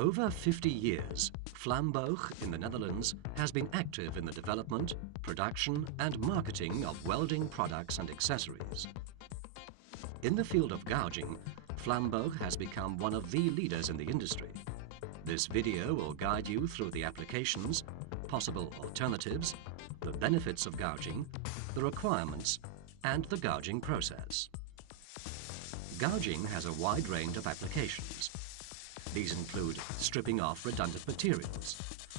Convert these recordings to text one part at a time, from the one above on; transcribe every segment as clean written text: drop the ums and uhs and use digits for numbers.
over 50 years, VLAMBOOG in the Netherlands has been active in the development, production and marketing of welding products and accessories. In the field of gouging, VLAMBOOG has become one of the leaders in the industry. This video will guide you through the applications, possible alternatives, the benefits of gouging, the requirements and the gouging process. Gouging has a wide range of applications. These include stripping off redundant materials,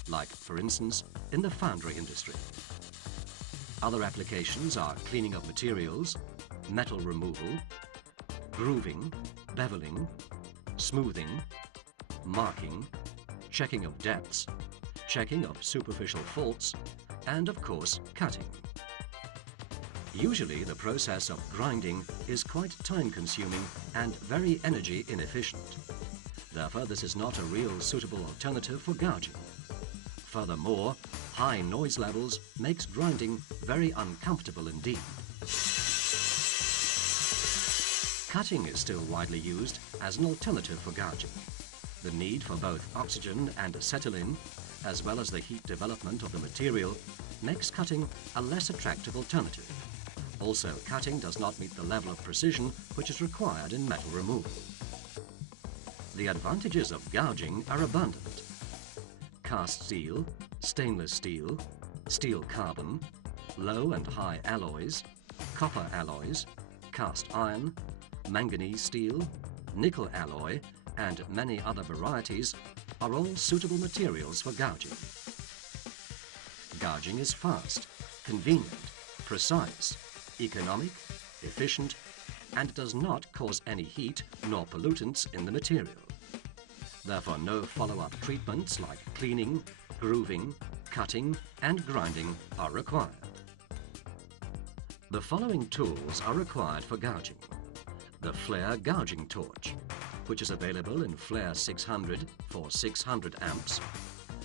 like, for instance, in the foundry industry. Other applications are cleaning of materials, metal removal, grooving, beveling, smoothing, marking, checking of depths, checking of superficial faults, and of course, cutting. Usually the process of grinding is quite time-consuming and very energy inefficient. Therefore, this is not a real suitable alternative for gouging. Furthermore, high noise levels makes grinding very uncomfortable indeed. Cutting is still widely used as an alternative for gouging. The need for both oxygen and acetylene, as well as the heat development of the material, makes cutting a less attractive alternative. Also, cutting does not meet the level of precision which is required in metal removal. The advantages of gouging are abundant. Cast steel, stainless steel, steel carbon, low and high alloys, copper alloys, cast iron, manganese steel, nickel alloy, and many other varieties are all suitable materials for gouging. Gouging is fast, convenient, precise, economic, efficient, and does not cause any heat nor pollutants in the material. Therefore, no follow-up treatments like cleaning, grooving, cutting, and grinding are required. The following tools are required for gouging. The flare gouging torch, which is available in flare 600 for 600 amps,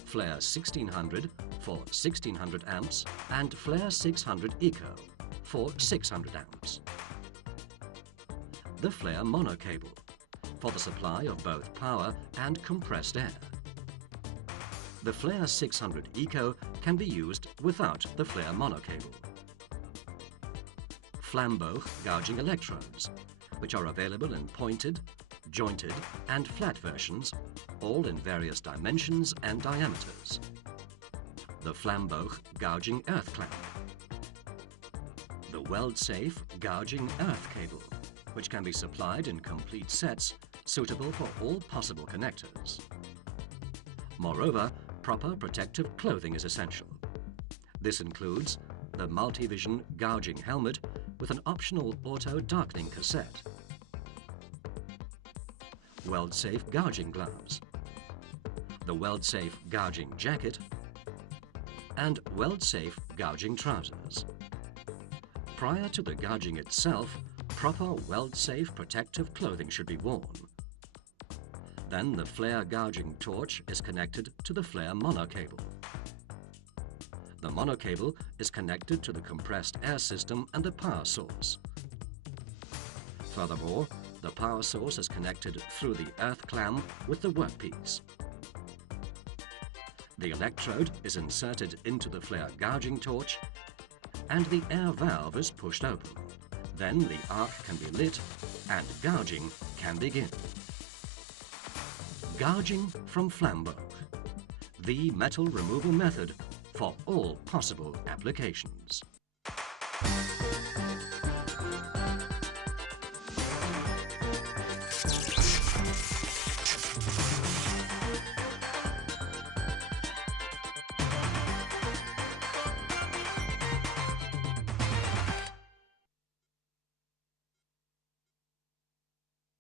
flare 1600 for 1600 amps, and flare 600 eco for 600 amps. The flare monocable, for the supply of both power and compressed air. The flare 600 eco can be used without the flare monocable. VLAMBOOG gouging electrodes, which are available in pointed, jointed and flat versions, all in various dimensions and diameters. The VLAMBOOG gouging earth clamp. The weld-safe gouging earth cable, which can be supplied in complete sets suitable for all possible connectors. Moreover, proper protective clothing is essential. This includes the multi-vision gouging helmet with an optional auto-darkening cassette, weld-safe gouging gloves, the weld-safe gouging jacket, and weld-safe gouging trousers. Prior to the gouging itself, proper weld-safe protective clothing should be worn. Then the flare gouging torch is connected to the flare monocable. The monocable is connected to the compressed air system and the power source. Furthermore, the power source is connected through the earth clamp with the workpiece. The electrode is inserted into the flare gouging torch and the air valve is pushed open. Then the arc can be lit and gouging can begin. Gouging from VLAMBOOG, the metal removal method for all possible applications.